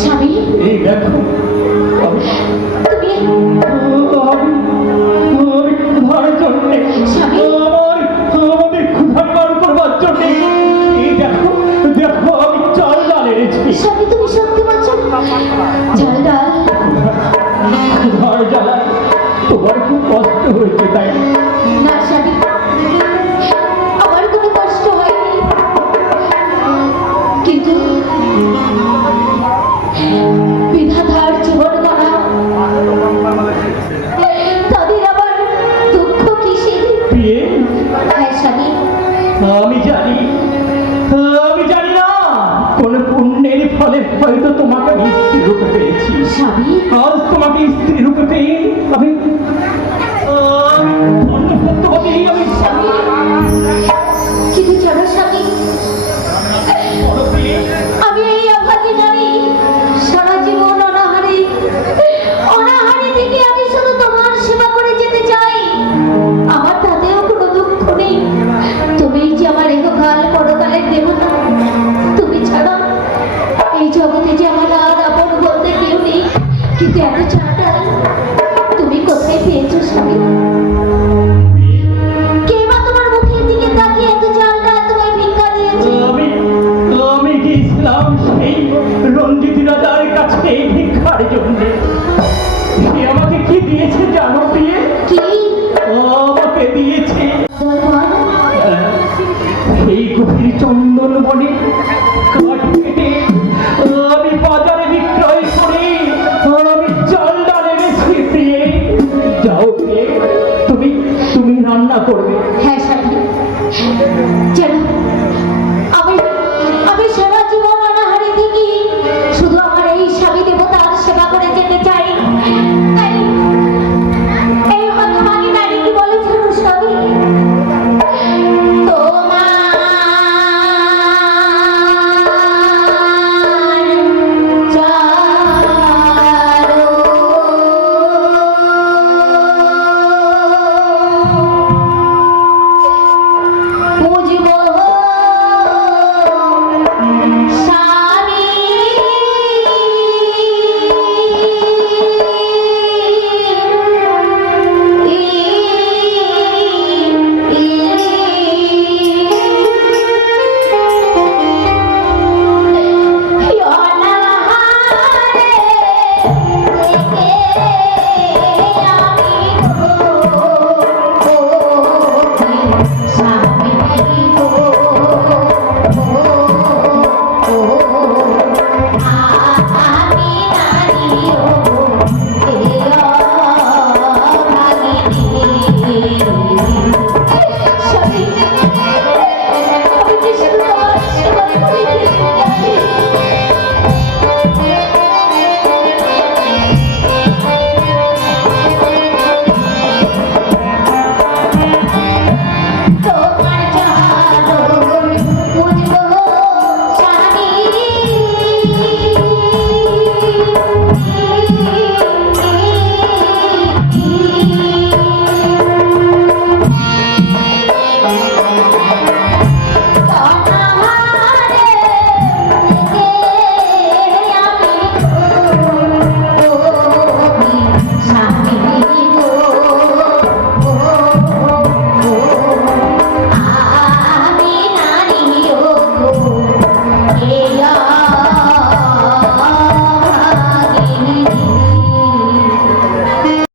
স্বামী এই দেখো তুমি ক্ষুধার জন্যে স্বামী আমাদের ক্ষুধার বার করবার জন্যে এই দেখো দেখো আমি চাল ডাল এনেছি। স্বামী তুমি সত্যি বলছো? চাল ডাল ক্ষুধার জ্বালায় তোমার খুব কষ্ট হয়েছে তাই না স্বামী, আমার কোনো কষ্ট হয়নি, কিন্তু বিধাতার জীবন গড়া তাদের আবার দুঃখ কিসে? প্রিয়ে হ্যাঁ স্বামী, আমি জানি না কোন পুণ্যের ফলে হয়তো তোমাকে আমি স্ত্রী রূপে পেয়েছি। স্বামী আজ তোমাকে স্ত্রী রূপে পেয়ে আমি ধন্যবাদী। আমি স্বামী কিন্তু জানো স্বামী, আমি এই অভাগী নারী সারা জীবন অনাহারে থেকে আমি শুধু তোমার সেবা করে যেতে চাই, আমার তাতেও কোনো দুঃখ নেই। তুমি যে আমার ইহকাল পরকালের দেবতা, তুমি ছাড়া এই জগতে যে আমার আর আপন বলতে কেউ নেই। কিন্তু এত চাটা তুমি কোথায় পেয়েছো স্বামী? কে বা তোমার মুখের দিকে তাকিয়ে এত চালটা তোমায় ভিক্ষা দিয়েছে? আমি গিয়েছিলাম সেই রঞ্জিত রাজার কাছে ভিক্ষার জন্য।